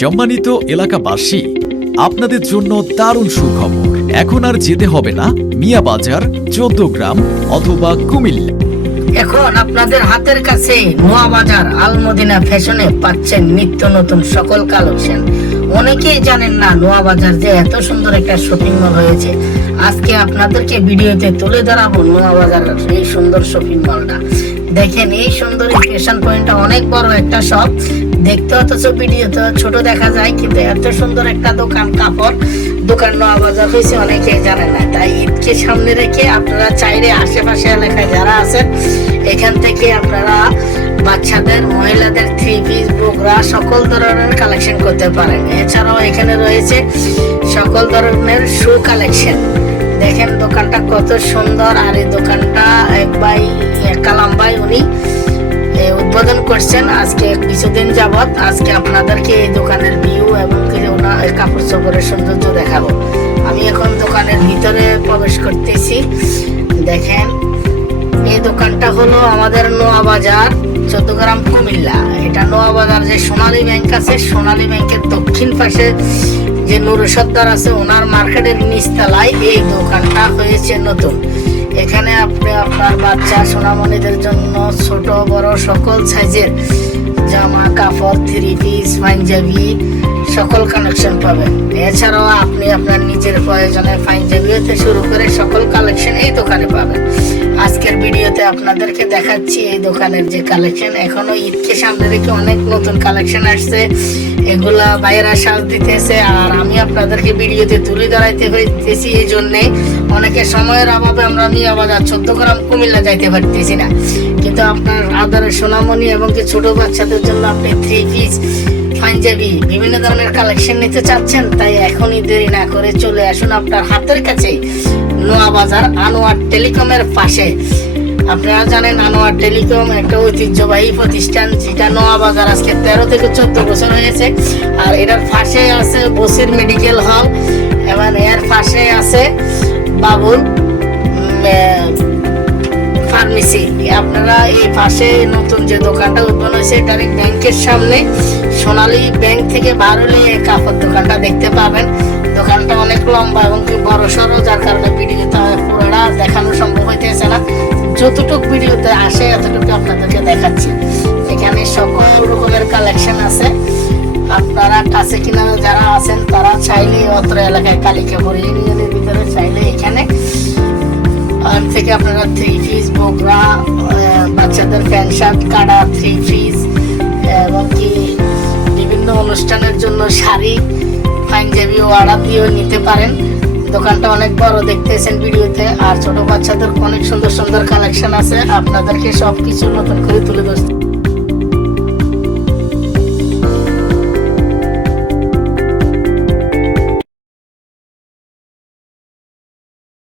সম্মানিত এলাকাবাসী, আপনাদের জন্য দারুণ সুখবর। এখন আর যেতে হবে না, মিয়া বাজার, চোদ্দ গ্রাম অথবা কুমিল্লা। এখন আপনাদের হাতের কাছে নোয়া বাজার, আলমদিনা ফ্যাশনে পাচ্ছেন নিত্য নতুন সকল কালেকশন। অনেকেই জানেন না নোয়া বাজার যে এত সুন্দর একটা শপিং মল হয়েছে। আজকে আপনাদেরকে ভিডিওতে তুলে ধরাবো নোয়া বাজার এই সুন্দর শপিং মলটা দেখেন, এই সুন্দর ফ্যাশন পয়েন্টটা অনেক বড় একটা শপ দেখতে অথচ ভিডিওতে ছোট দেখা যায়, কিন্তু এত সুন্দর একটা দোকান কাপড়। দোকান নোয়া বাজার হয়েছে অনেকে জানে না। তাই ঈদকে সামনে রেখে আপনারা চাইলে আশেপাশে এলাকায় যারা আছেন, এখান থেকে আপনারা বাচ্চাদের, মহিলাদের থ্রি পিস বোগরা সকল ধরনের কালেকশন করতে পারেন। এছাড়াও এখানে রয়েছে সকল ধরনের শু কালেকশন দেখেন দোকানটা কত সুন্দর, আর এই দোকানটা এক ভাই কালাম ভাই উনি করছেন, আজকে কিছুদিন যাবৎ আজকে আপনাদেরকে এই দোকানের ভিউ এবং ওনার কাপড় চোপড়ের সৌন্দর্য দেখাবো। আমি এখন দোকানের ভিতরে প্রবেশ করতেছি। দেখেন, এই দোকানটা হলো আমাদের নোয়া বাজার, চৌদ্দগ্রাম, কুমিল্লা। এটা নোয়া বাজার যে সোনালী ব্যাংক আছে, সোনালী ব্যাংকের দক্ষিণ পাশে যে নুর সর্দার আছে, ওনার মার্কেটের নিচতলায় এই দোকানটা হয়েছে নতুন। বাচ্চা সোনামণিদের জন্য ছোট, বড় সকল সাইজের জামা, কাপড়, থ্রি পিস পাঞ্জাবি সকল কালেকশন পাবেন। এছাড়াও আপনি আপনার নিজের প্রয়োজনে পাঞ্জাবি হতে শুরু করে সকল কালেকশন এই দোকানে পাবেন। ভিডিওতে আপনাদেরকে দেখাচ্ছি এই দোকানের যে কালেকশন এখনও ঈদকে সামনে রেখে অনেক নতুন কালেকশন আসছে। এগুলা বাইরা সাজ দিতেছে আর আমি আপনাদেরকে ভিডিওতে তুলে ধরাইতে হইতেছি এই জন্যে। অনেকে সময়ের অভাবে আমরা মিয়া বাজার চোদ্দ গ্রাম কুমিল্লা যাইতে পারতেছি না। কিন্তু আপনার আদারের সোনামণি এবং কি ছোট বাচ্চাদের জন্য আপনি থ্রি পিস পাঞ্জাবি বিভিন্ন ধরনের কালেকশন নিতে চাচ্ছেন, তাই এখনই দেরি না করে চলে আসুন আপনার হাতের কাছে নোয়া বাজার আনোয়ার টেলিকমের পাশে। আপনারা জানেন আনোয়ার টেলিকম একটা ঐতিহ্যবাহী প্রতিষ্ঠান যেটা নোয়া বাজার আজকে তেরো থেকে চোদ্দ বছর হয়েছে। আর এটার পাশে আছে বসির মেডিকেল হল এবং এর পাশে আছে উম, ফার্মেসি। আপনারা এই পাশে নতুন যে দোকানটা উদ্বোধন হয়েছে এটার ব্যাংকের সামনে সোনালী ব্যাংক থেকে বার হলে এই কাপড় দোকানটা দেখতে পাবেন। দোকানটা অনেক লম্বা এবং বড় সড়ো যার কারণে ভিডিওতে পুরোটা না যতটুকু ভিডিওতে আসে, এতটুকু আপনাদেরকে দেখাচ্ছি। এখানে সকল রকমের কালেকশন আছে। আপনারা কাছে কিনারে যারা আছেন, তারা চাইলে অত্র এলাকায় কালিকাপুর ইউনিয়নের ভিতরে চাইলে এখানে। আর থেকে আপনারা থ্রি পিস বোগরা বাচ্চাদের প্যান্ট শার্ট, কাটা থ্রি পিস এবং কি বিভিন্ন অনুষ্ঠানের জন্য শাড়ি, পাঞ্জাবি অর্ডার দিয়েও নিতে পারেন। দোকানটা অনেক বড় দেখতেছেন ভিডিওতে, আর ছোট বাচ্চাদের অনেক সুন্দর সুন্দর কালেকশন আছে। আপনাদেরকে সবকিছু নতুন করে তুলে ধরতে